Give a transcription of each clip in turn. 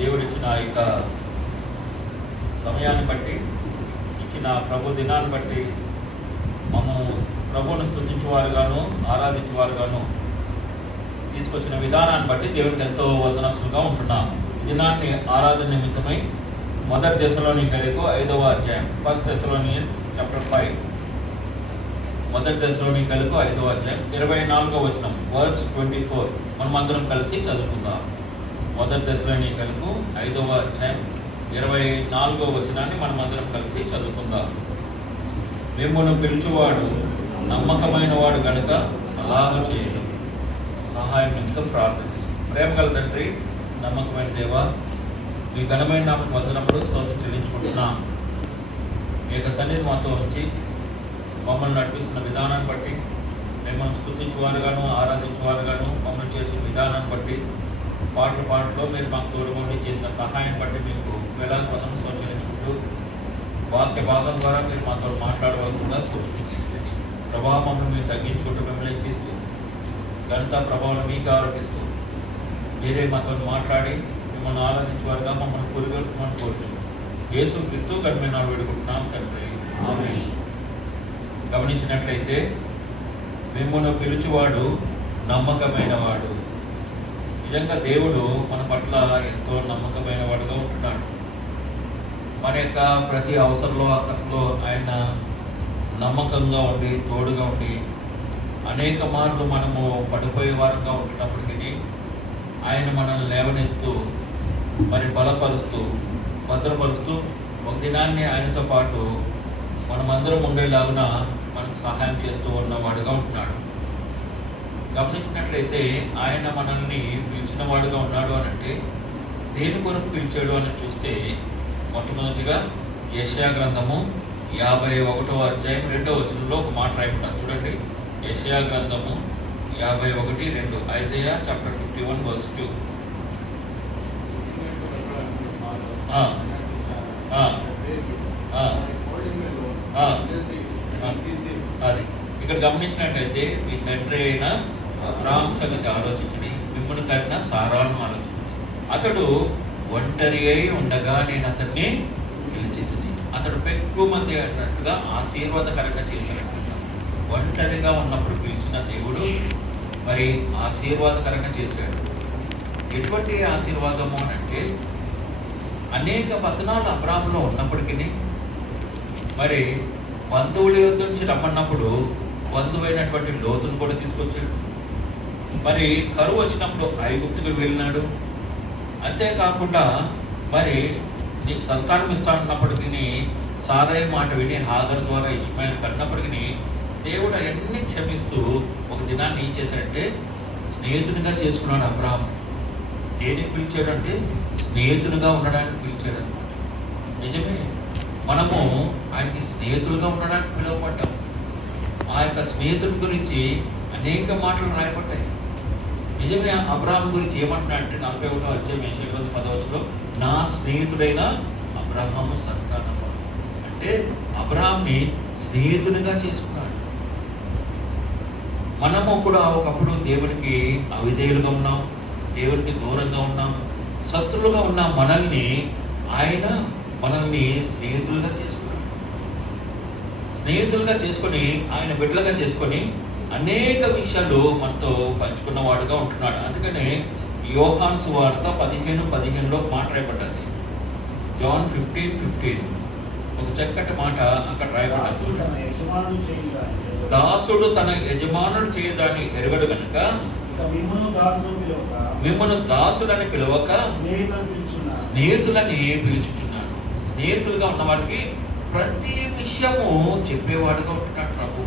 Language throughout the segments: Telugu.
దేవుడిచ్చిన ఇక సమయాన్ని బట్టి, ఇచ్చిన ప్రభు దినాన్ని బట్టి ప్రభువును స్తుతించేవారుగాను ఆరాధించేవారుగాను తీసుకొచ్చిన విధానాన్ని బట్టి దేవుడికి ఎంతో వందనస్తులుగా ఉంటున్నాం. దినాన్ని ఆరాధన నిమిత్తమై 1 దెస్సలోనికీయులకు 5వ అధ్యాయం 1 Thessalonians chapter 5 1 Thessaloniకీయులకు 5వ అధ్యాయం 24వ వచనం వర్స్ 24 మనమందరం కలిసి చదువుకుందాం. 1 Thessaloniకీయులకు 5వ అధ్యాయం 24వ వచనాన్ని మనమందరం కలిసి చదువుకుందాం. మిమ్మును పిలుచువాడు నమ్మకమైన వాడు కనుక అలాగ చేయడం. సహాయం నిమిత్తం ప్రార్థిస్తాం. ప్రేమ గల తండ్రి, నమ్మకమైన దేవా, మీ ఘనమైన నామకు వందనములు స్తోత్రం చెల్లించుకుంటున్నాం. మీ యొక్క సన్నిధి మాతో వచ్చి మమ్మల్ని నడిపిస్తున్న విధానాన్ని బట్టి, మిమ్మల్ని స్తుతించేవారుగాను ఆరాధించేవారుగాను మమ్మల్ని చేసిన విధానాన్ని బట్టి, పాటలో మీరు మాకు తోడుగొండి చేసిన సహాయాన్ని బట్టి మీకు వేలాది వందనములు చెల్లించుకుంటూ వాక్య భాగం ద్వారా మీరు మాతో మాట్లాడవలసిందిగా ప్రభావం మమ్మల్ని మీరు తగ్గించుకుంటూ మిమ్మల్ని ఇచ్చిస్తూ ఘనత ప్రభావం మీకు ఆరోపిస్తూ మీరే మాతో మాట్లాడి మిమ్మల్ని ఆరాధించేవారుగా మమ్మల్ని పురిగొల్పమని కోరుతున్నాం. యేసుక్రీస్తు ఘనమైన వేడుకుంటున్నాం తండ్రి, ఆమేన్. గమనించినట్లయితే మిమ్మును పిలుచువాడు నమ్మకమైన వాడు. నిజంగా దేవుడు మన పట్ల ఎంతో నమ్మకమైన వాడుగా ఉంటున్నాడు. మన యొక్క ప్రతి అవసరంలో అక్కట్లో ఆయన నమ్మకంగా ఉండి తోడుగా ఉండి అనేక మార్లు మనము పడిపోయే వారంగా ఉంటున్నప్పటికీ ఆయన మనల్ని లేవనెత్తు మరి బలపరుస్తూ భద్రపరుస్తూ ఒక దినాన్ని ఆయనతో పాటు మనమందరం ఉండేలాగున మనకు సహాయం చేస్తూ ఉన్నవాడుగా ఉంటున్నాడు. గమనించినట్లయితే ఆయన మనల్ని పిలిచిన వాడుగా ఉన్నాడు అని అంటే దేని కొరకు పిలిచాడు అని చూస్తే మొట్టమొదటిగా యెషయా గ్రంథము 51వ అధ్యాయం 2వ వచనంలో ఒక మాట రాయబడ్డారు. చూడండి, యెషయా గ్రంథము 51:2 ఐజయా చాప్టర్ 51 verse 2. అది ఇక్కడ గమనించినట్లయితే మీ తండ్రి అయిన అబ్రాహాము సంగతి ఆలోచించండి, మిమ్మల్ని కన్నా సారాను ఆలోచించండి. అతడు ఒంటరి అయి ఉండగా నేను అతన్ని పిలిచితిని. అతడు ఎక్కువ మంది అన్నట్టుగా ఆశీర్వాదకరంగా చేశాడంటున్నాడు. ఒంటరిగా ఉన్నప్పుడు పిలిచిన దేవుడు మరి ఆశీర్వాదకరంగా చేశాడు. ఎటువంటి ఆశీర్వాదము అని అంటే అనేక పతనాలు అబ్రాహాములో ఉన్నప్పటికీ మరి బంధువుల యొద్ద నుంచి రమ్మన్నప్పుడు బంధువైనటువంటి లోతును కూడా తీసుకొచ్చాడు. మరి కరువు వచ్చినప్పుడు ఐగుప్తుకు వెళ్ళినాడు. అంతేకాకుండా మరి నీకు సంతానం ఇస్తానన్నప్పటికీ సారై మాట విని హాగర్ ద్వారా ఇష్మాయిల్ కన్నప్పటికీ దేవుడు అవన్నీ క్షమిస్తూ ఒక దినాన్ని ఏం చేశాడంటే స్నేహితునిగా చేసుకున్నాడు. అబ్రాహాము దేనికి పిలిచాడు అంటే స్నేహితునిగా ఉండడానికి పిలిచాడు అనమాట. నిజమే, మనము ఆయనకి స్నేహితులుగా ఉండడానికి పిలువబడ్డాం. ఆ యొక్క స్నేహితుని గురించి అనేక మాటలు రాయబడ్డాయి. నిజమే, అబ్రాహాము గురించి ఏమంటున్నాడు అంటే 41వ అధ్యాయం 10వ నా స్నేహితుడైన అబ్రాహాము సంతానము అంటే అబ్రాహాంని స్నేహితునిగా చేసుకున్నాడు. మనము కూడా ఒకప్పుడు దేవునికి అవిధేయులుగా ఉన్నాం, దేవునికి దూరంగా ఉన్నాం, శత్రులుగా ఉన్న మనల్ని ఆయన మనల్ని స్నేహితులుగా చేసుకున్నాడు. స్నేహితులుగా చేసుకొని ఆయన బిడ్డలుగా చేసుకొని అనేక విషయాలు మనతో పంచుకున్నవాడుగా ఉంటున్నాడు. అందుకనే యోహాను సువార్త 15:15లో మాట్లాడబడ్డది. జాన్ 15:15 ఒక చక్కటి మాట అక్కడ రాయబడ్డది. దాసుడు తన యజమానుడు చేయదాన్ని ఎరగడు కనుక మిమ్మల్ని దాసుడని పిలవక స్నేహితులని పిలుచుచున్నాను. స్నేహితులుగా ఉన్నవాడికి ప్రతి విషయము చెప్పేవాడుగా ఉంటున్నాడు ప్రభు.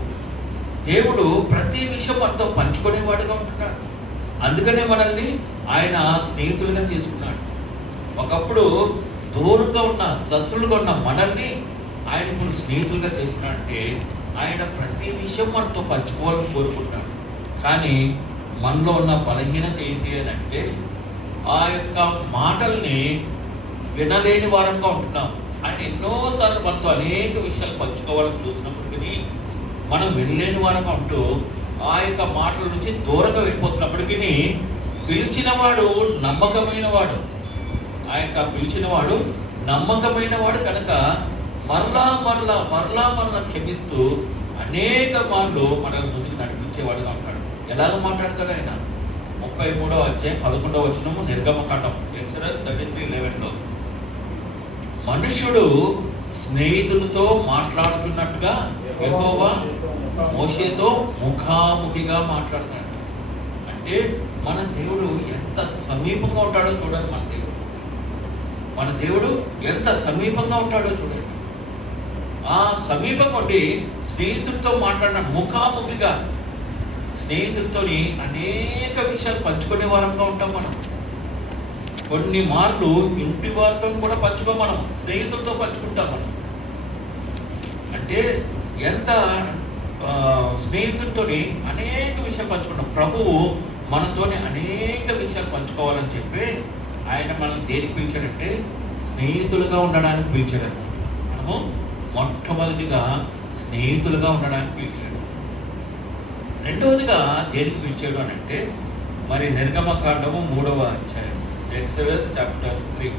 దేవుడు ప్రతి విషయం మనతో పంచుకునేవాడుగా ఉంటున్నాడు. అందుకనే మనల్ని ఆయన స్నేహితులుగా చేసుకున్నాడు. ఒకప్పుడు దూరంగా ఉన్న శత్రులుగా ఉన్న మనల్ని ఆయన ఇప్పుడు స్నేహితులుగా చేసుకున్నాడంటే ఆయన ప్రతి విషయం మనతో పంచుకోవాలని కోరుకుంటున్నాడు. కానీ మనలో ఉన్న బలహీనత ఏంటి అని అంటే ఆ యొక్క మాటల్ని వినలేని వారంగా ఉంటున్నాం. ఆయన ఎన్నోసార్లు మనతో అనేక విషయాలు పంచుకోవాలని చూసినప్పటికీ మనం వినలేని వారంగా ఉంటూ ఆ యొక్క మాటల నుంచి దూరంగా వెళ్ళిపోతున్నప్పటికీ పిలిచిన వాడు నమ్మకమైన వాడు. ఆ యొక్క పిలిచిన వాడు నమ్మకమైన వాడు కనుక మరలా మరలా మరలా మరలా క్షమిస్తూ అనేక మార్లు మన ముందుకు నడిపించేవాడుగా ఉంటాడు. ఎలాగ మాట్లాడతాడు ఆయన? 33వ అధ్యాయం 11వ వచనము, నిర్గమకాండం, ఎక్సోడస్ 33:11లో మనుష్యుడు స్నేహితులతో మాట్లాడుతున్నట్టుగా యెహోవా మోషేతో ముఖాముఖిగా మాట్లాడతాడు. అంటే మన దేవుడు ఎంత సమీపంగా ఉంటాడో చూడండి. మన దేవుడు ఎంత సమీపంగా ఉంటాడో చూడండి. ఆ సమీపంగా ఉండి స్నేహితులతో మాట్లాడిన ముఖాముఖిగా స్నేహితులతోని అనేక విషయాలు పంచుకునే వారంగా ఉంటాం మనం. కొన్ని మార్లు ఇంటి వారితో కూడా మనం స్నేహితులతో పంచుకుంటాం మనం. అంటే ఎంత స్నేహితులతోని అనేక విషయాలు పంచుకుంటాం. ప్రభువు మనతోని అనేక విషయాలు పంచుకోవాలని చెప్పి ఆయన మనం దేనికి పిలిచాడంటే స్నేహితులుగా ఉండడానికి పిలిచాడు. మనము మొట్టమొదటిగా స్నేహితులుగా ఉండడానికి పిలిచాడు. రెండవదిగా దేనికి పిలిచాడు అని అంటే మరి నిర్గమకాండము 3వ అధ్యాయం, ఎక్సోడస్ చాప్టర్ 3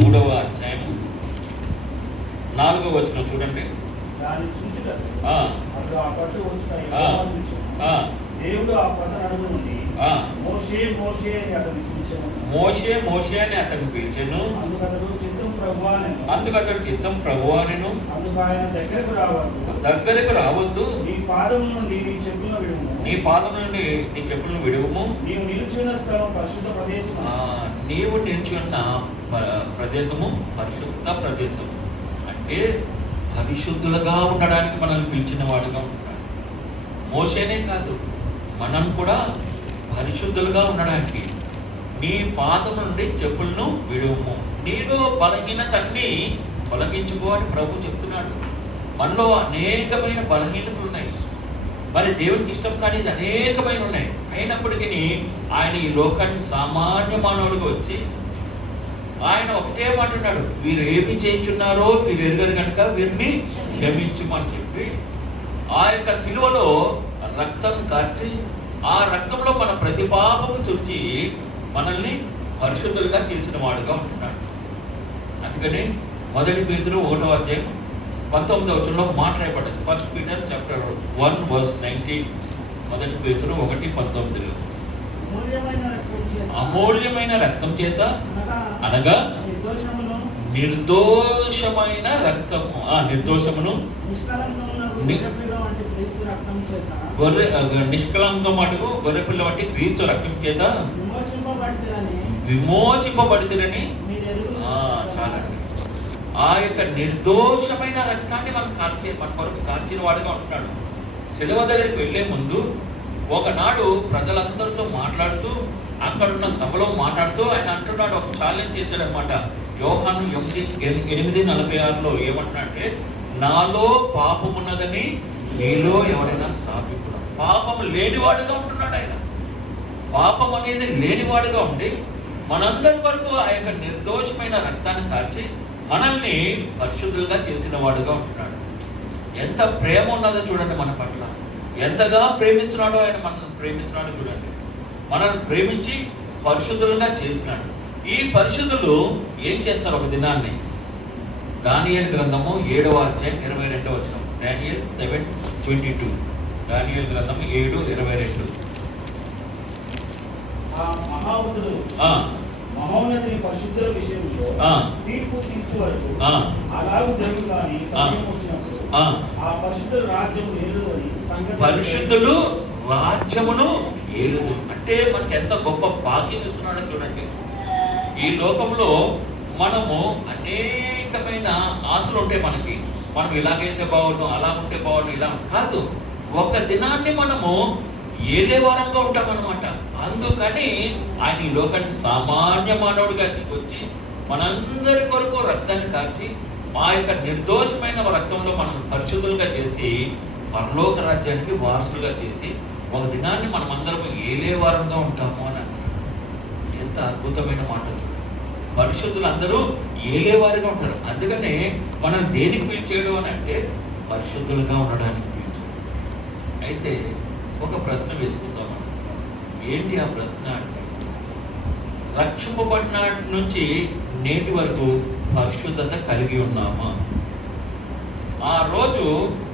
3వ అధ్యాయము 4వ వచనం చూడండి. దేవుడు ఆ పద నడుము నుండి మోషే మోషే అని అతన్ని పిలిచెను. మోషే మోషే అని అతన్ని పిలిచెను. అందుకతడు చిత్తం ప్రభువా అనెను. అందుకతడు చిత్తం ప్రభువా అనెను. అందుకు ఆయన దగ్గరకు రావద్దు. నీ పాదం నుండి నీ చెప్పులను విడువుము. నీ పాదం నుండి నీ చెప్పులను విడువుము. నీవు నిలిచిన స్థలం పరిశుద్ధ ప్రదేశం. నీవు నిలిచి ఉన్న ప్రదేశము పరిశుద్ధ ప్రదేశం. అంటే పరిశుద్ధులుగా ఉండడానికి మనల్ని పిలిచిన వాడుగా ఉంటున్నాడు. మోషేనే కాదు, మనం కూడా పరిశుద్ధులుగా ఉండడానికి నీ పాదం నుండి చెప్పులను విడువుము. నీలో బలహీనతన్ని తొలగించుకో అని ప్రభు చెప్తున్నాడు. మనలో అనేకమైన బలహీనతలు ఉన్నాయి. మరి దేవునికి ఇష్టం కానీ అనేకమైన ఉన్నాయి. అయినప్పటికీ ఆయన ఈ లోకాన్ని సామాన్య మానవుడిగా వచ్చి ఆయన ఒకటే మాట్లాడాడు, వీరు ఏమి చేయించున్నారో వీరు ఎరుగరు కనుక వీరిని క్షమించమని చెప్పి ఆ యొక్క శిలువలో రక్తం కార్చి ఆ రక్తంలో మన ప్రతి పాపము చుచ్చి మనల్ని పరిశుద్ధులుగా చేసిన వాడుగా ఉంటున్నాడు. అందుకని 1 పేతురు 1వ అధ్యాయం 19వ వచనంలో మాట రాయబడింది. 1 Peter chapter 1:19. 1 పేతురు 1:19 అమూల్యమైన రక్తం చేత అనగా నిర్దోషమైన రక్తము నిర్దోషమును నిష్కలంకం మటుకు గొర్రెపిల్ల వంటి క్రీస్తు రక్తం చేత విమోచింపబడుతురని చాలండి. ఆ యొక్క నిర్దోషమైన రక్తాన్ని మన కొరకు కార్చిన వాడుగా ఉంటున్నాడు. శిలువ దగ్గరికి వెళ్లే ముందు ఒకనాడు ప్రజలందరితో మాట్లాడుతూ అక్కడున్న సభలో మాట్లాడుతూ ఆయన అంటున్నాడు, ఒక ఛాలెంజ్ చేశాడనమాట. యోహాను 8:46లో ఏమంటున్నాడంటే, నాలో పాపమున్నదని నీలో ఎవరైనా స్థాపించడం. పాపము లేనివాడుగా ఉంటున్నాడు ఆయన. పాపం అనేది లేనివాడుగా ఉండి మనందరి వరకు ఆ యొక్క నిర్దోషమైన రక్తాన్ని కార్చి మనల్ని పరిశుద్ధులుగా చేసిన వాడుగా ఉంటున్నాడు. ఎంత ప్రేమ ఉన్నదో చూడండి మన పట్ల. ఎంతగా ప్రేమిస్తున్నాడో ఆయన మనల్ని ప్రేమిస్తున్నాడో చూడండి. మనల్ని ప్రేమించి పరిశుద్ధులుగా చేసినాడు. ఈ పరిశుద్ధులు ఏం చేస్తారు ఒక దినాన్ని? దానియేలు గ్రంథము 7వ అధ్యాయం 22వ వచనం. దానియేలు 7:22. దానియేలు గ్రంథము 7:22. మహోన్నతుని పరిశుద్ధుల విషయంలో తీర్పు తీర్చు వరకు అలాగే జరుగుతాని సమయం వచ్చినప్పుడు ఆ పరిశుద్ధుల రాజ్యము ఏలుదని సంగతి. పరిశుద్ధులు రాజ్యమును ఏలుదు అంటే మనకి ఎంత గొప్ప భాగ్యం ఇస్తున్నాడో చూడండి. ఈ లోకంలో మనము అనేకమైన ఆశలు ఉంటాయి మనకి. మనం ఇలాగైతే బాగుండు, అలా ఉంటే బాగుండు, ఇలా కాదు. ఒక దినాన్ని మనము ఏదే వారంగా ఉంటాం అన్నమాట. అందుకని ఆయన ఈ లోకాన్ని సామాన్య మానవుడిగా దిగొచ్చి మనందరి కొరకు రక్తాన్ని కార్చి మా యొక్క నిర్దోషమైన రక్తంలో మనం పరిశుద్ధులుగా చేసి పరలోక రాజ్యానికి వారసులుగా చేసి ఒక దినాన్ని మనం అందరం ఏలే వారంగా ఉంటాము అని అంటారు. ఎంత అద్భుతమైన మాటలు! పరిశుద్ధులు అందరూ ఏలేవారిగా ఉంటారు. అందుకనే మనం దేనికి పిలిచేయడం అని అంటే పరిశుద్ధులుగా ఉండడానికి పిలిచాడు. అయితే ఒక ప్రశ్న వేసుకుందాం. ఏంటి ఆ ప్రశ్న అంటే, రక్షింపబడిన నుంచి నేటి వరకు పరిశుద్ధత కలిగి ఉన్నామా? ఆ రోజు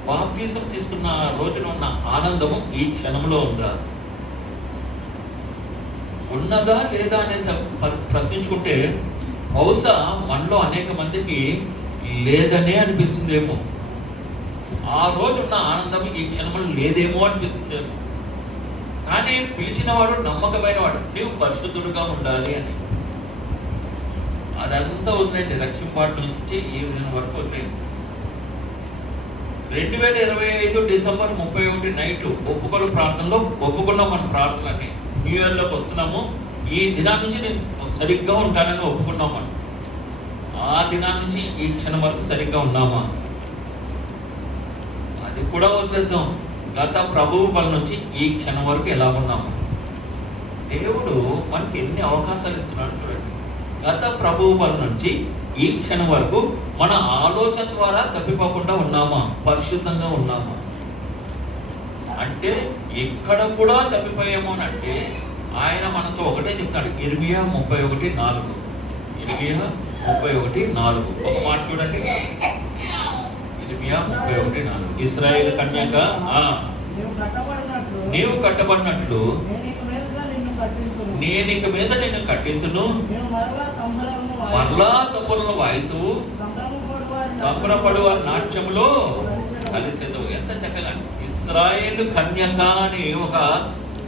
బాప్తిసం తీసుకున్న రోజున ఉన్న ఆనందము ఈ క్షణంలో ఉందా? ఉన్నదా లేదా అనేది ప్రశ్నించుకుంటే బహుశా మనలో అనేక మందికి లేదనే అనిపిస్తుందేమో. ఆ రోజు ఉన్న ఆనందం ఈ క్షణంలో లేదేమో అనిపిస్తుందేమో. కానీ పిలిచిన వాడు నమ్మకమైన వాడు, నీవు పరిశుద్ధుడుగా ఉండాలి అని. అదంతా ఉందండి రక్షింపాటి నుంచి ఈ రోజు వరకు వదిలేదు. 2025 డిసెంబర్ 31 నైట్ ఒప్పుకోలు ప్రార్థనలో ఒప్పుకున్నాం. మన ప్రార్థనని న్యూ ఇయర్లోకి వస్తున్నాము. ఈ దినాన్ని నుంచి నేను సరిగ్గా ఉంటానని ఒప్పుకున్నాం. మనం ఆ దినాన్ని నుంచి ఈ క్షణం వరకు సరిగ్గా ఉన్నామా? అది కూడా వదిలేద్దాం. గత ప్రభువు పని నుంచి ఈ క్షణం వరకు ఎలా ఉన్నాము? దేవుడు మనకి ఎన్ని అవకాశాలు ఇస్తున్నాడు చూడండి. గత ప్రభువు పని నుంచి ఈ క్షణం వరకు మన ఆలోచన ద్వారా తప్పిపోకుండా ఉన్నామా? పరిశుద్ధంగా ఉన్నామా? అంటే ఇక్కడ కూడా తప్పిపోయాము అని అంటే ఆయన మనతో ఒకటే చెప్తాడు. ఇర్మియా 31:4. ఇర్మియా 31:4 ఒక మాట చూడండి. ఇర్మియా 31:4. ఇశ్రాయేలు కన్యక, నీవు కట్టబడినట్లు నేను ఇక మీద నిన్ను కట్టించును, మరలా తమ్ములను వాయితూ సంబరపడు వారి నాట్యములో కలిసేదవు. ఎంత చక్కగా ఇశ్రాయేలు కన్యక అని ఒక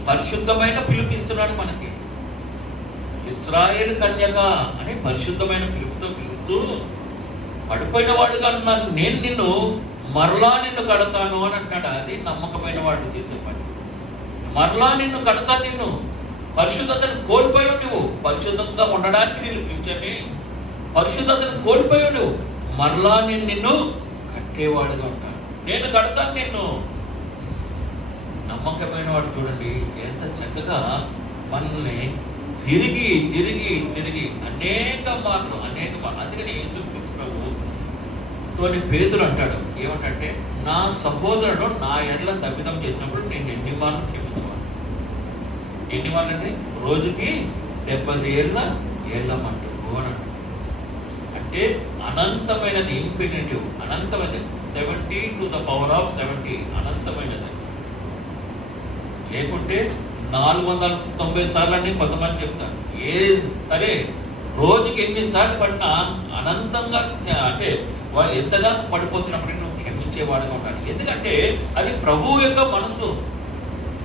పరిశుద్ధమైన పిలుపిస్తున్నాడు మనకి. ఇశ్రాయేలు కన్యక అని పరిశుద్ధమైన పిలుపుతో పిలుస్తూ, పడిపోయిన వాడుగా అన్నాను నేను నిన్ను మరలా నిన్ను కడతాను అని అంటాడు. అది నమ్మకమైన వాడు చేసే పని. మరలా నిన్ను కడతాను. నిన్ను పరిశుద్ధతను కోల్పోయావు. నువ్వు పరిశుద్ధంగా ఉండడానికి నేను పిలిచాను. పరిశుద్ధతను కోల్పోయావు నువ్వు. మరలా నేను నిన్ను కట్టేవాడుగా ఉంటాను. నేను కడతాను నిన్ను. నమ్మకమైన వాడు చూడండి ఎంత చక్కగా మనల్ని తిరిగి తిరిగి తిరిగి అనేక మార్లు అందుకని యేసుక్రీస్తు ప్రభువు తోని పేతురు అంటాడు ఏమంటే, నా సహోదరుడు నా ఎడల తప్పిదం చేసినప్పుడు నేను ఎన్ని మార్లు క్షమించేవాడు. ఎన్ని మార్లు అంటే రోజుకి 70 ఏళ్ళ మట్టుకు అని అంటే అనంతమైనది, ఇన్ఫినిటివ్, అనంతమైనది. 70 to the power of 70 అనంతమైనది. లేకుంటే 490 సార్లు అని కొంతమంది చెప్తారు. సరే రోజుకి ఎన్నిసార్లు పడినా అనంతంగా అంటే వాళ్ళు ఎంతగా పడిపోతున్నప్పుడు నువ్వు క్షమించేవాడుగా ఉంటాడు. ఎందుకంటే అది ప్రభువు యొక్క మనసు.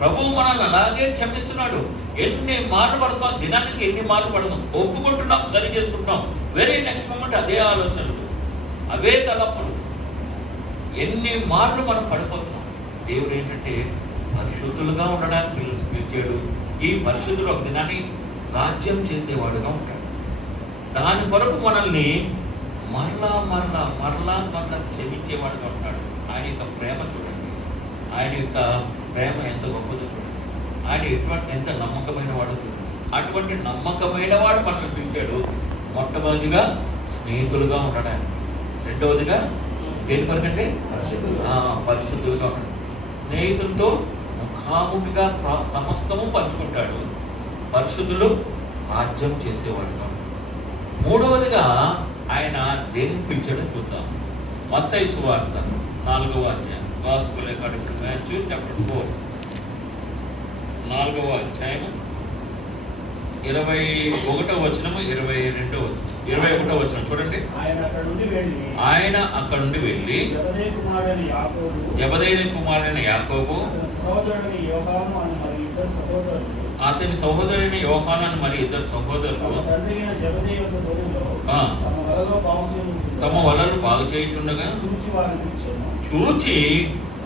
ప్రభువు మనల్ని అలాగే క్షమిస్తున్నాడు. ఎన్ని మార్లు పడుతున్నాం, దినానికి ఎన్ని మార్లు పడుతున్నాం, ఒప్పుకుంటున్నాం, సరి చేసుకుంటున్నాం. వెరీ నెక్స్ట్ మూమెంట్ అదే ఆలోచనలు, అవే తలపులు. ఎన్ని మార్లు మనం పడిపోతున్నాం. దేవుడు ఏంటంటే పరిశుద్ధులుగా ఉండడానికి పిలిచాడు. ఈ పరిశుద్ధులు ఒక దినాన్ని రాజ్యం చేసేవాడుగా ఉంటాడు. దాని కొరకు మనల్ని మరలా మరలా మరలా మరలా క్షమించేవాడుగా ఉంటాడు. ఆయన యొక్క ప్రేమ చూడండి. ఆయన యొక్క ప్రేమ ఎంత గొప్పదో చూడండి. ఆయన ఎంత నమ్మకమైన వాడు చూడండి. అటువంటి నమ్మకమైన వాడు మనల్ని పిలిచాడు. మొట్టమొదటిగా స్నేహితులుగా ఉండడానికి, రెండవదిగా దేని కొరకంటే పరిశుద్ధులుగా ఉండడం. స్నేహితులతో ముఖాముఖిగా సమస్తము పంచుకుంటాడు. పరిశుద్ధులు రాజ్యం చేసేవాడుగా. మూడవదిగా ఆయన దేన్ని పిలిచాడో చూద్దాం. మత్తయి సువార్త 4వ అధ్యాయం, gospel according to Matthew chapter 4, 4వ అధ్యాయం 21వ వచనము 22వ వచనం 21వ వచనం చూడండి. ఆయన అక్కడ నుండి వెళ్ళి జెబెదయి కుమారుడైన యాకోబు, అతని సహోదరుని యోహాను అని మరి ఇద్దరు సహోదరులు తమ వలలు బాగు చేయుచుండగా చూచి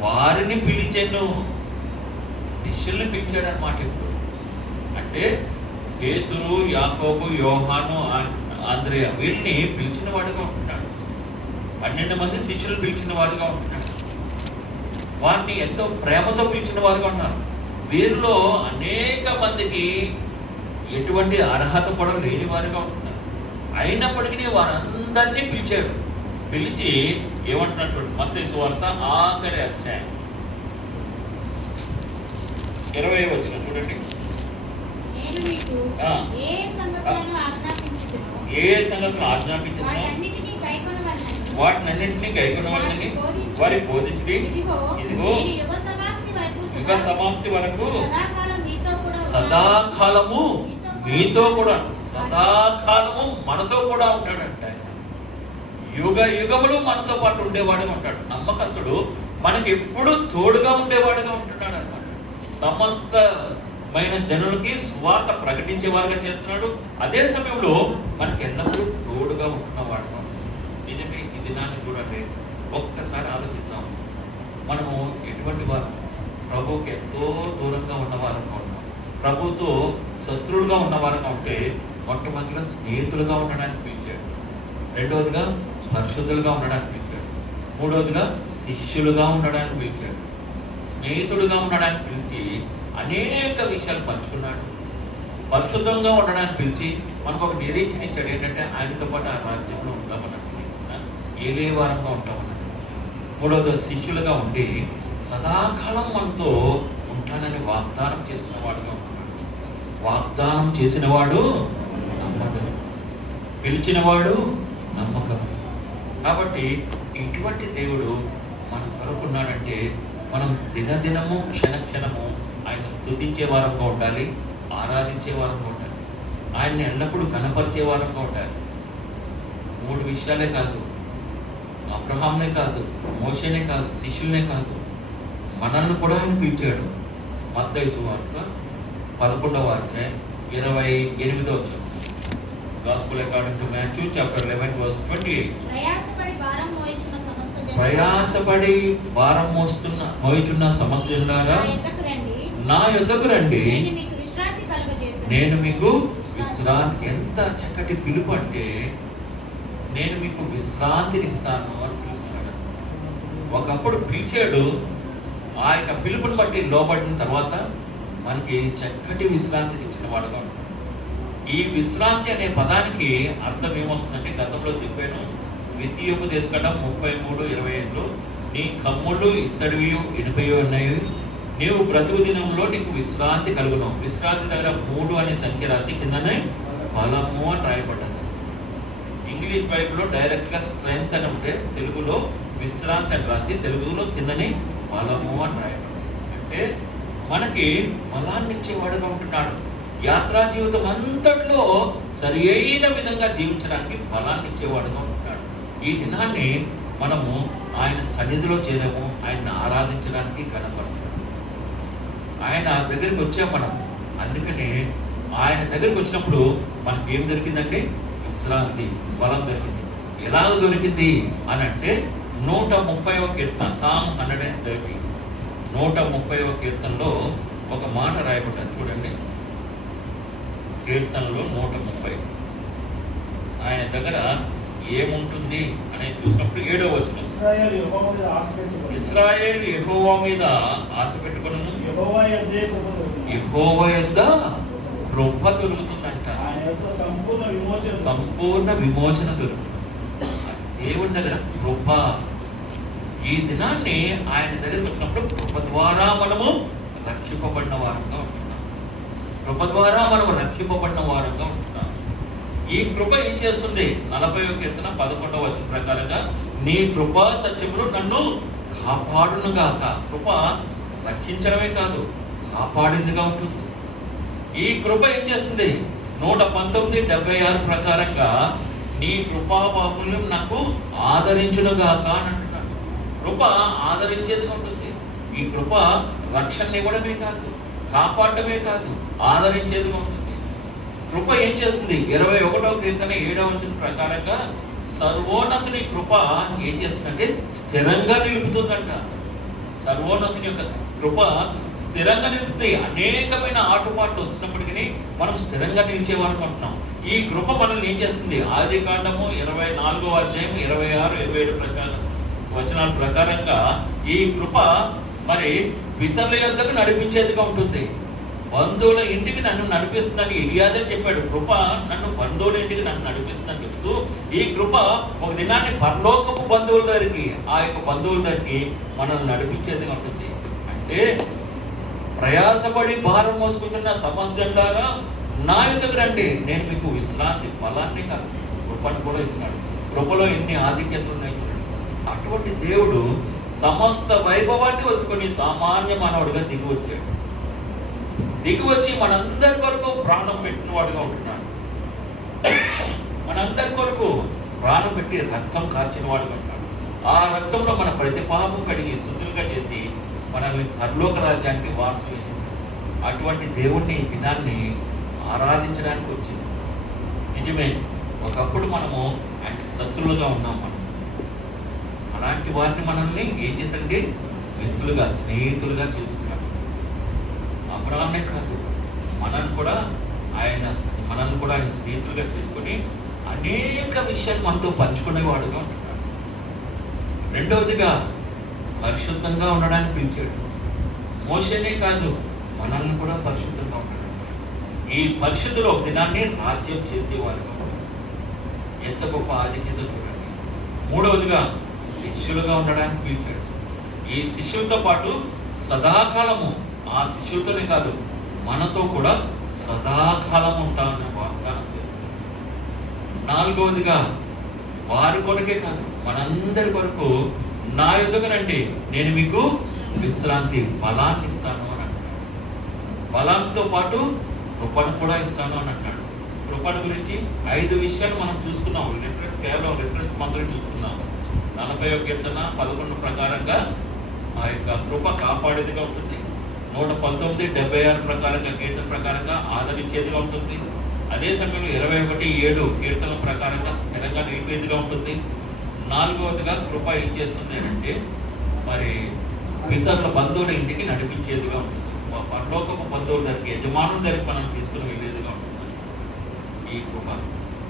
వారిని పిలిచాను. శిష్యుల్ని పిలిచాడు అన్నమాట. ఇప్పుడు అంటే పేతురు, యాకోబు, యోహాను, ఆంద్రేయ వీళ్ళని పిలిచిన వాడుగా ఉంటున్నాడు. 12 మంది శిష్యులు పిలిచిన వాడుగా ఉంటున్నాడు. వారిని ఎంతో ప్రేమతో పిలిచిన వారుగా ఉన్నారు. వీరిలో అనేక మందికి ఎటువంటి అర్హత కూడా లేని వారుగా ఉంటున్నారు. అయినప్పటికీ వారందరినీ పిలిచాడు. పిలిచి ఏమంటున్నట్టు మత్తయి సువార్త ఆఖరి అధ్యాయం 20వ వచనం చూడండి. ఆ. ఏ సంగతులను ఆజ్ఞాపించుదునో ఏ సంగతులు ఆజ్ఞాపించును వాటన్నిటినీ గైకొనవలెనని వాటినన్నింటినీ గైకొనవలెనని వారికి బోధించుడి. ఇదిగో ఇదిగో నేను యుగ సమాప్తి వరకు యుగ సమాప్తి వరకు సదాకాలం మీతో కూడా సదాకాలము మీతో కూడా, సదాకాలము మనతో కూడా ఉంటాడంట ఆయన. యుగ యుగములు మనతో పాటు ఉండేవాడుగా ఉంటాడు. నమ్మకస్తుడు మనకి ఎప్పుడు తోడుగా ఉండేవాడుగా ఉంటున్నాడు అనమాట. సమస్తమైన జనులకి సువార్త ప్రకటించే వారుగా చేస్తున్నాడు. అదే సమయంలో మనకి ఎల్లప్పుడూ తోడుగా ఉంటున్నవాడుగా ఉంటాడు. నిజమే, ఈ దినాన్ని చూడండి, ఒక్కసారి ఆలోచిద్దాం. మనము ఎటువంటి వారు? ప్రభువుకి ఎంతో దూరంగా ఉన్నవారంగా ఉన్నాం. ప్రభుతో శత్రువులుగా ఉన్నవారంగా ఉంటే మొట్టమొదటిగా స్నేహితులుగా ఉండడానికి పిలిచాడు. రెండవదిగా పరిశుద్ధులుగా ఉండడానికి పిలిచాడు. మూడవదిగా శిష్యులుగా ఉండడానికి పిలిచాడు. స్నేహితుడుగా ఉండడానికి పిలిచి అనేక విషయాలు పంచుకున్నాడు. పరిశుద్ధంగా ఉండడానికి పిలిచి మనకు ఒక నిరీక్షణ ఇచ్చాడు. ఏంటంటే ఆయనతో పాటు ఆ రాజ్యంలో ఉంటామన్నట్టు, ఏలే వారంగా ఉంటామన్నట్టు. మూడవది శిష్యులుగా ఉండి సదాకాలం మనతో ఉంటానని వాగ్దానం చేసిన వాడుగా ఉంటున్నాడు. వాగ్దానం చేసినవాడు నమ్మకం, పిలిచినవాడు నమ్మకం. కాబట్టి ఇటువంటి దేవుడు మన కొరకున్నాడంటే మనం దినదినము క్షణక్షణము ఆయన స్తుతించే వారంగా ఉండాలి, ఆరాధించే వారంగా ఉండాలి, ఆయన్ని ఎల్లప్పుడూ కనపరిచే వారంగా ఉండాలి. 3 విషయాలే కాదు, అబ్రహాంనే కాదు, మోషేనే కాదు, శిష్యులనే కాదు, మనల్ని కూడా ఆయన పిలిచాడు. మత్తయి సువార్త 11వ అధ్యాయం 28వ వచనం. Gospel according to Matthew chapter 11 verse 28. ప్రయాసపడి భారం మోయుచున్న సమస్త జనులారా నా యొద్దకు రండి, నేను మీకు విశ్రాంతి. ఎంత చక్కటి పిలుపు అంటే, నేను మీకు విశ్రాంతిని ఇస్తాను అని పిలుస్తున్నాడు. ఒకప్పుడు పిలిచాడు, ఆ యొక్క పిలుపుని బట్టి లోబడిన తర్వాత మనకి చక్కటి విశ్రాంతిని ఇచ్చిన వాడుగా ఉంటాడు. ఈ విశ్రాంతి అనే పదానికి అర్థం ఏమొస్తుందంటే, గతంలో చెప్పాను, ద్వితీయోపదేశకాండం 33:25లో నీ కమ్ముళ్ళు ఇత్తడివి ఇనుపవి ఉన్నాయి, నీవు బ్రతుకు దినంలో నీకు విశ్రాంతి కలుగును. విశ్రాంతి దగ్గర 3 అనే సంఖ్య రాసి కిందనే బలము అని రాయబడ్డది. ఇంగ్లీష్ బైబిల్లో డైరెక్ట్గా స్ట్రెంగ్త్ అని ఉంటే తెలుగులో విశ్రాంతి అని రాసి తెలుగులో కిందనే బలము అని రాయబడ్డది. అంటే మనకి బలాన్ని ఇచ్చేవాడుగా ఉంటున్నాడు. యాత్రా జీవితం అంతట్లో సరి అయిన విధంగా జీవించడానికి బలాన్ని ఇచ్చేవాడుగా ఉంటున్నాడు. ఈ దినాన్ని మనము ఆయన సన్నిధిలో చేరాము, ఆయన్ని ఆరాధించడానికి గణపరచడం. ఆయన దగ్గరికి వచ్చాం మనం. అందుకనే ఆయన దగ్గరికి వచ్చినప్పుడు మనకి ఏం దొరికిందంటే విశ్రాంతి, బలం దొరికింది. ఎలా దొరికింది అని అంటే 130వ కీర్తన, సామ్ 130, 130వ కీర్తనలో ఒక మాట రాయబడ్డారు చూడండి. కీర్తనలో 130 ఆయన దగ్గర ఏముంటుంది అనేది చూసినప్పుడు 7వ వచనం, ఇశ్రాయేలు యెహోవా మీద ఆశ పెట్టుకొనును, యెహోవా యొద్ద కృప దొరుకుతుందంట. సంపూర్ణ విమోచన దొరుకుతుంది దేవుని దగ్గర కృప. ఈ దినాన్ని ఆయన దగ్గరికి వచ్చినప్పుడు కృప ద్వారా మనము రక్షింపబడిన వారంగా ఉంటున్నాం. కృప ద్వారా మనము రక్షింపబడిన వారంగా ఉంటున్నాం. ఈ కృప ఏం చేస్తుంది? 40వ కీర్తన 11వ వచనం ప్రకారంగా నీ కృపా సత్యములు నన్ను కాపాడునుగాక. కృప రక్షించడమే కాదు, కాపాడిందిగా ఉంటుంది. ఈ కృప ఏం చేస్తుంది? 119:76 ప్రకారంగా నీ కృపా పాపములు నాకు ఆదరించునుగాక అని అంటున్నాడు. కృప ఆదరించేదిగా ఉంటుంది. ఈ కృప రక్షణ ఇవ్వడమే కాదు, కాపాడమే కాదు, ఆదరించేదిగా ఉంటుంది. కృప ఏం చేస్తుంది? 21వ కీర్తన 7వ వచనం ప్రకారంగా సర్వోన్నతుని కృప ఏం చేస్తుందంటే స్థిరంగా నిలుపుతుందంట. సర్వోన్నతుని యొక్క కృప స్థిరంగా నిలుపుతుంది. అనేకమైన ఆటుపాట్లు వచ్చినప్పటికీ మనం స్థిరంగా నిలిచేవారు అంటున్నాం. ఈ కృప మనల్ని ఏం చేస్తుంది? ఆదికాండము 24వ అధ్యాయం 26, 27 వచనాల ప్రకారంగా ఈ కృప మరి పితరుల యొద్దకు నడిపించేదిగా ఉంటుంది. బంధువుల ఇంటికి నన్ను నడిపిస్తుందని ఎలియాజరు చెప్పాడు. కృప నన్ను బంధువుల ఇంటికి నన్ను నడిపిస్తుందని చెప్తూ ఈ కృప ఒక దినాన్ని పరలోకపు బంధువుల దగ్గరికి, ఆ యొక్క బంధువుల దగ్గరికి మనల్ని నడిపించేదిగా ఉంటుంది. అంటే ప్రయాసపడి భారం మోసుకుంటున్న సమస్యలాగా నా యొద్దకు రండి, నేను మీకు విశ్రాంతి, ఫలాన్ని కాదు కృపను కూడా ఇస్తున్నాడు. కృపలో ఎన్ని ఆధిక్యతలు ఉన్నాయి చూడండి. అటువంటి దేవుడు సమస్త వైభవాన్ని వదులుకొని సామాన్య మానవుడిగా దిగి వచ్చాడు. దిగి వచ్చి మనందరి కొరకు ప్రాణం పెట్టిన వాడుగా ఉంటున్నాడు. మనందరి కొరకు ప్రాణం పెట్టి రక్తం కార్చిన వాడుగా ఉంటాడు. ఆ రక్తంలో మన ప్రతి పాపం కడిగి శుద్ధులుగా చేసి మనల్ని పరలోక రాజ్యానికి వారసులు చేశాడు. అటువంటి దేవుణ్ణి ఈ దినాన్ని ఆరాధించడానికి వచ్చింది. నిజమే, ఒకప్పుడు మనము ఆయన శత్రువులుగా ఉన్నాం. మనం అలాంటి వారిని మనల్ని ఏం చేసండి, మిత్రులుగా, స్నేహితులుగా చేసుకున్నాడు. అబ్రహామే కాదు, మనల్ని కూడా ఆయన స్నేహితులుగా చేసుకొని అనేక విషయాలు మనతో పంచుకునేవాడుగా ఉంటున్నాడు. రెండవదిగా పరిశుద్ధంగా ఉండడానికి పిలిచాడు. మోషేనే కాదు, మనల్ని కూడా పరిశుద్ధంగా ఉంటాడు. ఈ పరిశుద్ధులు ఒక దినాన్ని రాజ్యం చేసేవారుగా ఉంటారు. ఎంత గొప్ప ఆధిక్యత చూడండి. మూడవదిగా శిష్యులుగా ఉండడానికి పిలిచాడు. ఈ శిష్యులతో పాటు సదాకాలము, ఆ శిష్యులతోనే కాదు మనతో కూడా సదాకాలం ఉంటామన్న వాగ్దానం చేస్తాడు. నాలుగవదిగా వారి కొరకే కాదు మనందరి కొరకు నా యొద్దకు రండి, నేను మీకు విశ్రాంతి, బలాన్ని ఇస్తాను అని అంటాడు. బలంతో పాటు కృపను కూడా ఇస్తాను అని అంటాడు. కృపను గురించి 5 విషయాలు మనం చూసుకున్నాం. కేవలం రిఫరెన్స్ మాత్రమే చూసుకున్నాం. 40వ కీర్తన 11 ప్రకారంగా ఆ యొక్క కృప కాపాడేదిగా ఉంటుంది. 119, 76 ప్రకారంగా కీర్తన ప్రకారంగా ఆదరించేదిగా ఉంటుంది. అదే సమయంలో 21:7 కీర్తన ప్రకారంగా స్థిరంగా నిలిపేదిగా ఉంటుంది. 4వదిగా కృప ఏం చేస్తుంది అంటే మరి ఇతరుల బంధువుల ఇంటికి నడిపించేదిగా ఉంటుంది. పరలోకపు బంధువుల దగ్గరికి, యజమానుల దగ్గరికి మనం తీసుకుని వెళ్ళేదిగా ఉంటుంది ఈ కృప.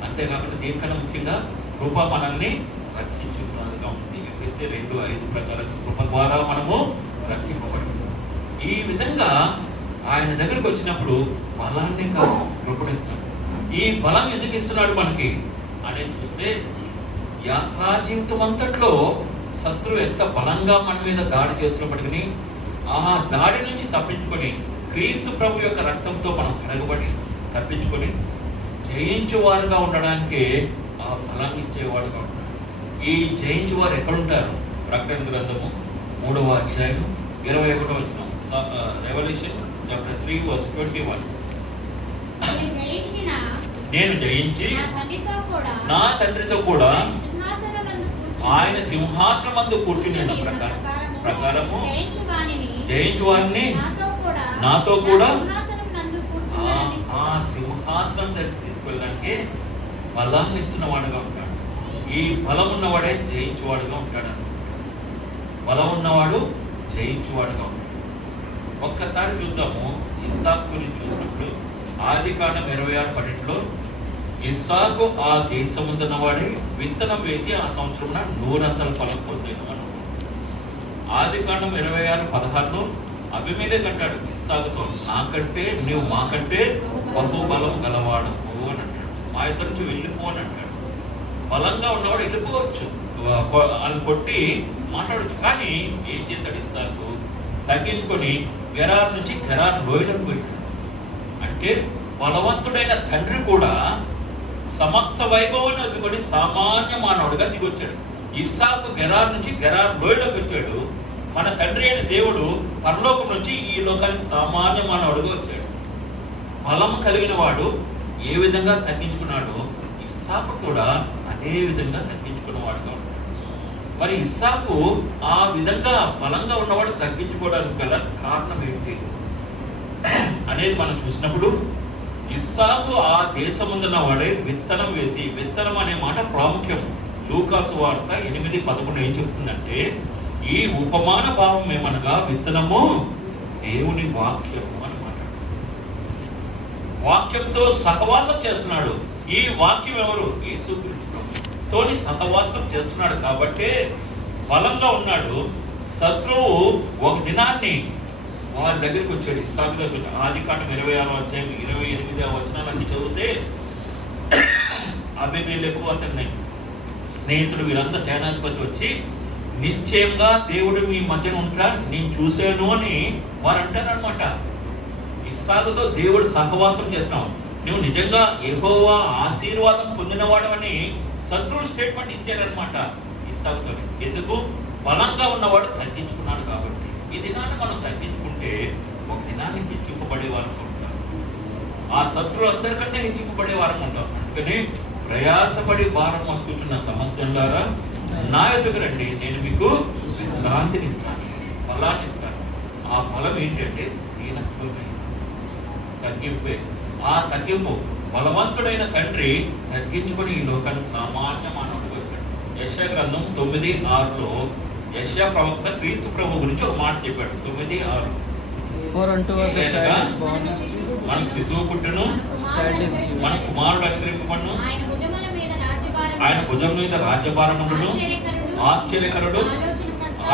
అంతేకాకుండా దీనికన్నా ముఖ్యంగా కృప మనల్ని రక్షించుకున్నదిగా ఉంటుంది. ఎప్పుడైతే 2:5 ప్రకారం కృప ద్వారా మనము రక్షింపబడి, ఈ విధంగా ఆయన దగ్గరికి వచ్చినప్పుడు బలాన్ని కాదు కృపణిస్తున్నాడు. ఈ బలం ఎందుకు ఇస్తున్నాడు మనకి అనేది చూస్తే, యాత్రా జీవితం అంతట్లో శత్రువు ఎంత బలంగా మన మీద దాడి చేస్తున్నప్పటికీ ఆ దాడి నుంచి తప్పించుకొని క్రీస్తు ప్రభు యొక్క రక్తంతో మనం కడగబడి తప్పించుకొని జయించువారుగా ఉండడానికి ఆ బలాన్ని ఇచ్చేవాడుగా ఉంటాడు. ఈ జయించువారు ఎక్కడుంటారు? ప్రకటన గ్రంథము 3వ అధ్యాయం 21వ వచనం. Revelation chapter 3:21. నేను జయించి నా తండ్రితో కూడా ఆయన సింహాసనమందు కూర్చుని ప్రకారము జయించు వారిని నాతో కూడా ఆ సింహాసనం దగ్గర తీసుకెళ్ళడానికి బలాన్ని ఇస్తున్నవాడుగా ఉంటాడు. ఈ బలం ఉన్నవాడే జయించువాడుగా ఉంటాడు. బలం ఉన్నవాడు జయించువాడుగా ఉంటాడు. ఒక్కసారి చూద్దాము ఇస్సాకు గురించి చూసినప్పుడు. ఆదికాండం 26:12 ఇస్సాకు ఆ దేశముందున్నవాడే విత్తనం వేసి ఆ సంవత్సరంలో 100 ఫలం పొందాను అని. ఆదికాండం 26:16 అబీమెలెకు అంటాడు ఇస్సాకుతో, నాకంటే నీవు మాకంటే బహు బలం గలవాడవు అని అంటాడు. మా ఇద్దరి నుంచి వెళ్ళిపో అని అంటాడు. బలంగా ఉన్నవాడు వెళ్ళిపోవచ్చు, అని కొట్టి మాట్లాడచ్చు. కానీ ఏం చేశాడు ఇస్సాకు? తగ్గించుకొని గెరార్ నుంచి గెరార్ లోయలకు పోయాడు. అంటే బలవంతుడైన తండ్రి కూడా సమస్త వైభవాన్ని అందుకొని సామాన్య మానవుడిగా దిగొచ్చాడు. ఇస్సాకు గెరార్ నుంచి గెరార్ లోయలోకి వచ్చాడు. మన తండ్రి అయిన దేవుడు పరలోకం నుంచి ఈ లోకానికి సామాన్య మానవుడిగా వచ్చాడు. బలం కలిగిన వాడు ఏ విధంగా తగ్గించుకున్నాడో ఇస్సాకు కూడా అదే విధంగా తగ్గించుకున్నవాడుగా ఉన్నాడు. మరి ఇస్సాకు ఆ విధంగా బలంగా ఉన్నవాడు తగ్గించుకోవడానికి గల కారణం ఏంటి అనేది మనం చూసినప్పుడు, ఇస్సాకు ఆ దేశముందున్న వాడే విత్తనం వేసి, విత్తనం అనే మాట ప్రాముఖ్యం. లూకాసు వార్త 8:11 ఏం చెప్తుందంటే, ఈ ఉపమాన భావం ఏమనగా విత్తనము దేవుని వాక్యము అని మాట్లాడు. వాక్యంతో సహవాసం చేస్తున్నాడు. ఈ వాక్యం ఎవరు? యేసుక్రీస్తుతోని సహవాసం చేస్తున్నాడు కాబట్టి బలంగా ఉన్నాడు. శత్రువు ఒక దినాన్ని వారి దగ్గరికి వచ్చాడు, ఇస్సాకు దగ్గర. ఆదికాండం 26వ అధ్యాయం 28వ వచనాలు అన్ని చదివితే, అబీమెలెకు అతన్ని స్నేహితుడు వీరందరూ సేనాధిపతి వచ్చి, నిశ్చయంగా దేవుడు మీ మధ్యన ఉంటా, నేను చూశాను అని వారు అంటారనమాట. ఇస్సాకుతో దేవుడు సహవాసం చేస్తున్నాం. నువ్వు నిజంగా యెహోవా ఆశీర్వాదం పొందినవాడవని శత్రువులు స్టేట్మెంట్ ఇచ్చారనమాట ఇస్సాకుతో. ఎందుకు? బలంగా ఉన్నవాడు తగ్గించుకున్నాడు కాబట్టి. ఈ దినాన్ని మనం తగ్గించుకుంటే ఒక దినాన్ని హెచ్చింపబడే వారంగా ఉంటాం. ఆ శత్రువులు అందరికంటే హెచ్చింపబడే వారంగా ఉంటాం. అందుకని ప్రయాసపడి భారం మోసుకుంటున్న సమస్యలారా నా ఎదుగు రండి, నేను మీకు విశ్రాంతిని ఇస్తాను, బలాన్ని ఇస్తాను. ఆ బలం ఏంటంటే దీనత్వమే, తగ్గింపే. ఆ తగ్గింపు బలవంతుడైన తండ్రి తగ్గించుకొని ఈ లోకాన్ని సామాన్య మానవుడికి వచ్చాడు. యెషయా గ్రంథం 9:6లో యెషయా ప్రవక్త క్రీస్తు ప్రభు గురించి ఒక మాట చెప్పాడు. 9:6 మనకు శిశువు పుట్టును, మన కుమారుడు అనుగ్రహింపబడును, ఆయన భుజం మీద రాజ్యభారం ఉండును, ఆశ్చర్యకరుడు,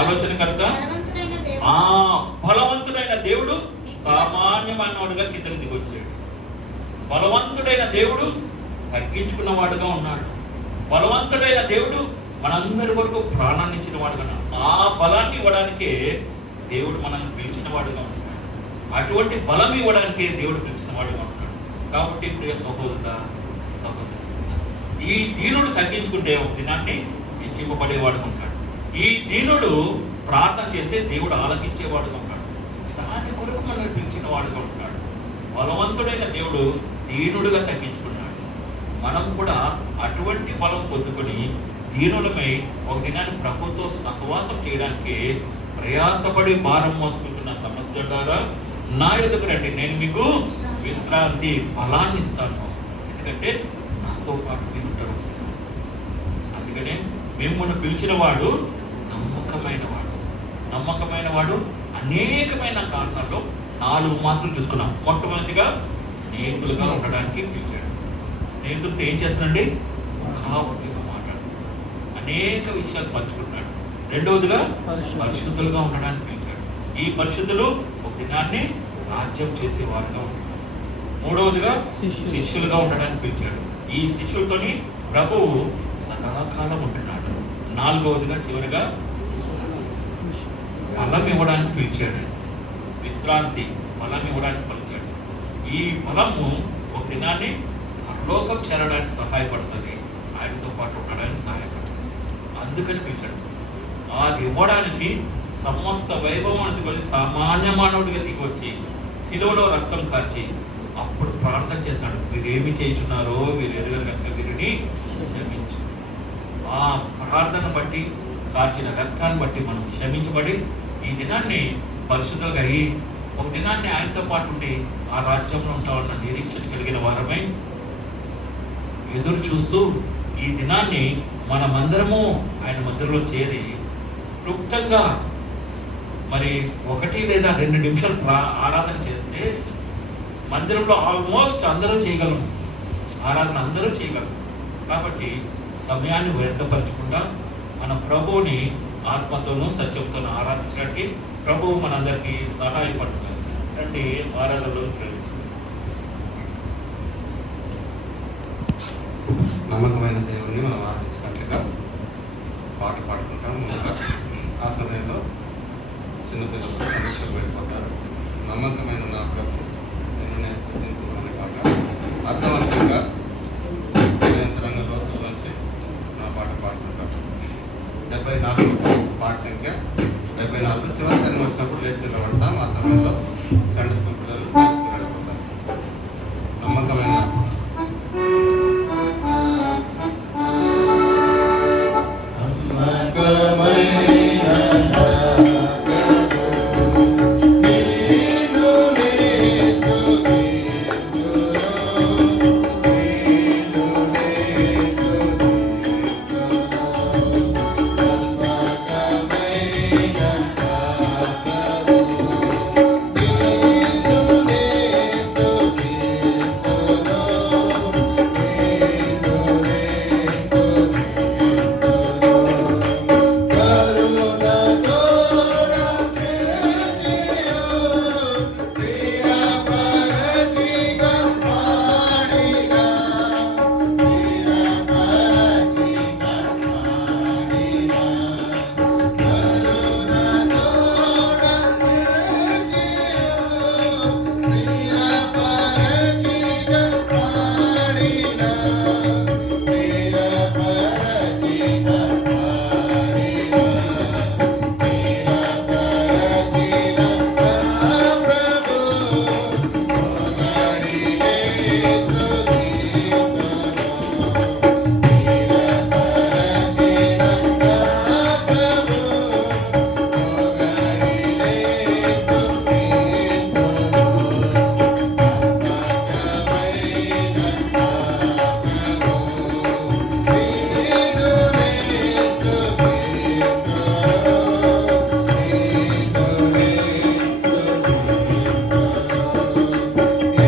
ఆలోచనకర్త, బలవంతుడైన దేవుడు సామాన్యమైనవాడుగా కిందకి దిగొచ్చాడు. బలవంతుడైన దేవుడు తగ్గించుకున్నవాడుగా ఉన్నాడు. బలవంతుడైన దేవుడు మనందరి వరకు ప్రాణాన్ని ఇచ్చిన వాడుగా ఉన్నాడు. ఆ బలాన్ని ఇవ్వడానికే దేవుడు మనల్ని పిలిచిన వాడుగా ఉన్నాడు. అటువంటి బలం ఇవ్వడానికే దేవుడు పిలిచిన వాడుగా ఉన్నాడు. కాబట్టి ప్రియ సహోదరుడా, సహోదరు, ఈ దీనుడు తగ్గించుకుంటే ఒక దినాన్ని హెచ్చింపబడేవాడుగా ఉంటాడు. ఈ దీనుడు ప్రార్థన చేస్తే దేవుడు ఆలకించేవాడుగా ఉంటాడు. దాని కొరకు మనల్ని పిలిచిన వాడుగా ఉంటాడు. బలవంతుడైన దేవుడు దీనుడుగా తగ్గించుకున్నాడు. మనం కూడా అటువంటి బలం పొందుకొని దీనులమై ఒక దినాన్ని ప్రభుతో సహవాసం చేయడానికి ప్రయాసపడి భారం మోసుకుంటున్న సమస్య ద్వారా నా ఎదుగు రండి, నేను మీకు విశ్రాంతి, బలాన్ని ఇస్తాను. ఎందుకంటే నాతో పాటు మీరు ఉంటాడు. అందుకనే మిమ్మల్ని పిలిచిన వాడు నమ్మకమైన వాడు. నమ్మకమైన వాడు అనేకమైన కారణాల్లో 4 మాత్రం చూసుకున్నాం. మొట్టమొదటిగా స్నేహితులుగా ఉండడానికి పిలిచాడు. స్నేహితులతో ఏం చేస్తానండి? ముఖాముఖిగా మాట్లాడు, అనేక విషయాలు పంచుకుంటున్నాడు. రెండవదిగా పరిశుద్ధులుగా ఉండడానికి పిలిచాడు. ఈ పరిశుద్ధులు ఒక దినాన్ని రాజ్యం చేసేవారుగా ఉంటున్నారు. మూడవదిగా శిష్యులుగా ఉండడానికి పిలిచాడు. ఈ శిష్యులతోని ప్రభువు సదాకాలం ఉంటున్నాడు. నాలుగవదిగా చివరిగా బలం ఇవ్వడానికి పిలిచాడు. విశ్రాంతి, బలం ఇవ్వడానికి పిలిచాడు. ఈ బలము ఒక దినాన్ని పరలోకం చేరడానికి సహాయపడుతుంది, ఆయనతో పాటు ఉండడానికి సహాయపడుతుంది. అందుకని పిలిచాడు. అది ఇవ్వడానికి సమస్త వైభవానికి వెళ్ళి సామాన్య మానవుడిగా దిగి వచ్చి శిలువలో రక్తం కార్చి అప్పుడు ప్రార్థన చేస్తాడు, వీరేమి చేయుచున్నారో వీరు ఎరుగరు కనుక వీరిని క్షమించు. ఆ ప్రార్థన బట్టి, కార్చిన రక్తాన్ని బట్టి మనం క్షమించబడి ఈ దినాన్ని పరిశుద్ధులుగా అయ్యి ఒక దినాన్ని ఆయనతో పాటు ఉండి ఆ రాజ్యంలో ఉంటామన్న నిరీక్షణ కలిగిన వారమై ఎదురు చూస్తూ ఈ దినాన్ని మనమందరము ఆయన మధ్యలో చేరి క్లుప్తంగా మరి 1 లేదా 2 నిమిషాలు ఆరాధన చేస్తే మందిరంలో ఆల్మోస్ట్ అందరూ చేయగలము. ఆరాధన అందరూ చేయగలము. కాబట్టి సమయాన్ని వ్యర్థపరచకుండా మన ప్రభువుని ఆత్మతోనూ సత్యంతోనూ ఆరాధించడానికి ప్రభువు మనందరికీ సహాయపడుతుంది. అంటే ఆరాధనలో ప్రవేశిస్తుంది. నమ్మకమైన దేవుడిని మనం ఆరాధించినట్లుగా పాట పాడుకుంటాం. ముందుగా ఆ సమయంలో చిన్నపిల్లలు సమస్యలు వెళ్ళిపోతారు. నమ్మకమైన నా ప్రభు నేను నేను స్థుతించుకునే కాక అర్థవంతంగా నియంత్రణలో లోతులోంచి నా పాట పాడుకుంటాం. 74 పాట సంఖ్య 74. చివరి తరం వచ్చినప్పుడు లేచి నిలబడతాం. ఆ సమయంలో సండే స్కూల్ పిల్లలు వెళ్ళిపోతారు. నమ్మకమైన Amen.